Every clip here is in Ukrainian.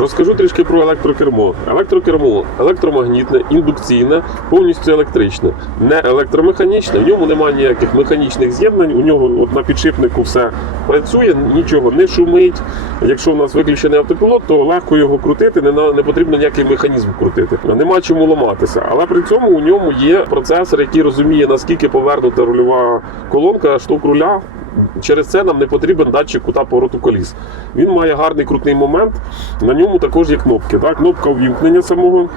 Розкажу трішки про електрокермо. Електрокермо електромагнітне, індукційне, повністю електричне, не електромеханічне. В ньому немає ніяких механічних з'єднань. У нього от на підшипнику все працює, нічого не шумить. Якщо в нас виключений автопілот, то легко його крутити, не, не потрібно ніякий механізм крутити. Нема чому ламатися. Але при цьому у ньому є процесор, який розуміє, наскільки повернута рульова колонка, штовх руля. Через це нам не потрібен датчик кута повороту коліс. Він має гарний крутний момент. На ньому також є кнопки. Так? Кнопка увімкнення самого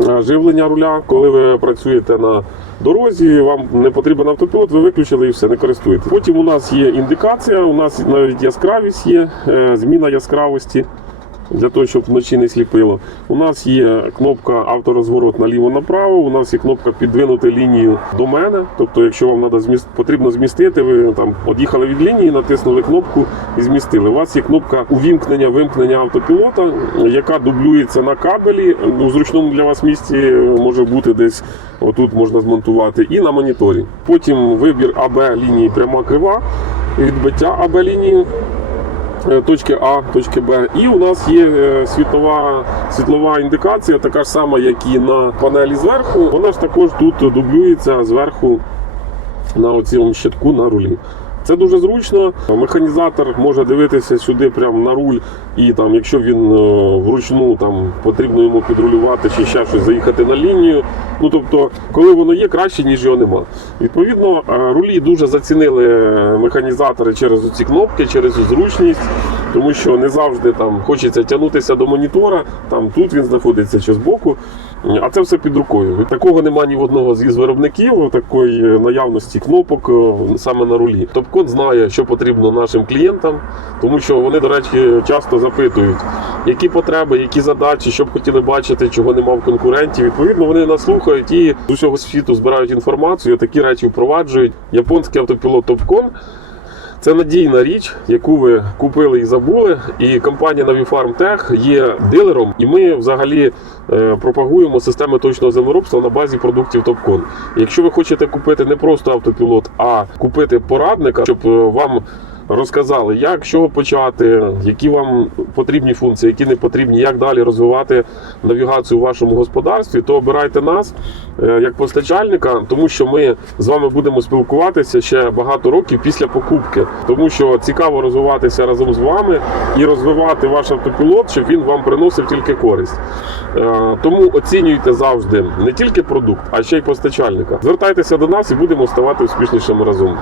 е, живлення руля. Коли ви працюєте на дорозі, вам не потрібен автопілот, ви виключили і все, не користуєтесь. Потім у нас є індикація, у нас навіть яскравість є, е, зміна яскравості. Для того, щоб вночі не сліпило. У нас є кнопка авторозворот наліво-направо, у нас є кнопка підвинути лінію до мене. Тобто, якщо вам треба зміст... потрібно змістити, ви там од'їхали від лінії, натиснули кнопку і змістили. У вас є кнопка увімкнення, вимкнення автопілота, яка дублюється на кабелі. У зручному для вас місці може бути десь отут можна змонтувати, і на моніторі. Потім вибір АБ лінії пряма крива, відбиття АБ лінії точки А, точки Б. І у нас є світова світлова, індикація, така ж сама, як і на панелі зверху. Вона ж також тут дублюється зверху на цьому щитку на рулі. Це дуже зручно. Механізатор може дивитися сюди прямо на руль, і там, якщо він е, вручну там потрібно йому підрулювати чи ще щось заїхати на лінію. Ну тобто, коли воно є, краще ніж його нема. Відповідно, е, рулі дуже зацінили е, механізатори через ці кнопки, через зручність, тому що не завжди там хочеться тягнутися до монітора, там тут він знаходиться чи збоку. А це все під рукою. Такого нема ні в одного з виробників, такої наявності кнопок е, саме на рулі. Топкод знає, що потрібно нашим клієнтам, тому що вони, до речі, часто запитують, які потреби, які задачі, що б хотіли бачити, чого нема в конкурентів. Відповідно, вони нас слухають і з усього світу збирають інформацію, такі речі впроваджують. Японський автопілот Топкон. Це надійна річ, яку ви купили і забули. І компанія Navifarm Tech є дилером, і ми взагалі е, пропагуємо системи точного землеробства на базі продуктів Topcon. Якщо ви хочете купити не просто автопілот, а купити порадника, щоб е, вам розказали, як чого почати, які вам потрібні функції, які не потрібні, як далі розвивати навігацію у вашому господарстві, то обирайте нас е, як постачальника, тому що ми з вами будемо спілкуватися ще багато років після покупки, тому що цікаво розвиватися разом з вами і розвивати ваш автопілот, щоб він вам приносив тільки користь. Е, Тому оцінюйте завжди не тільки продукт, а ще й постачальника. Звертайтеся до нас і будемо ставати успішнішими разом.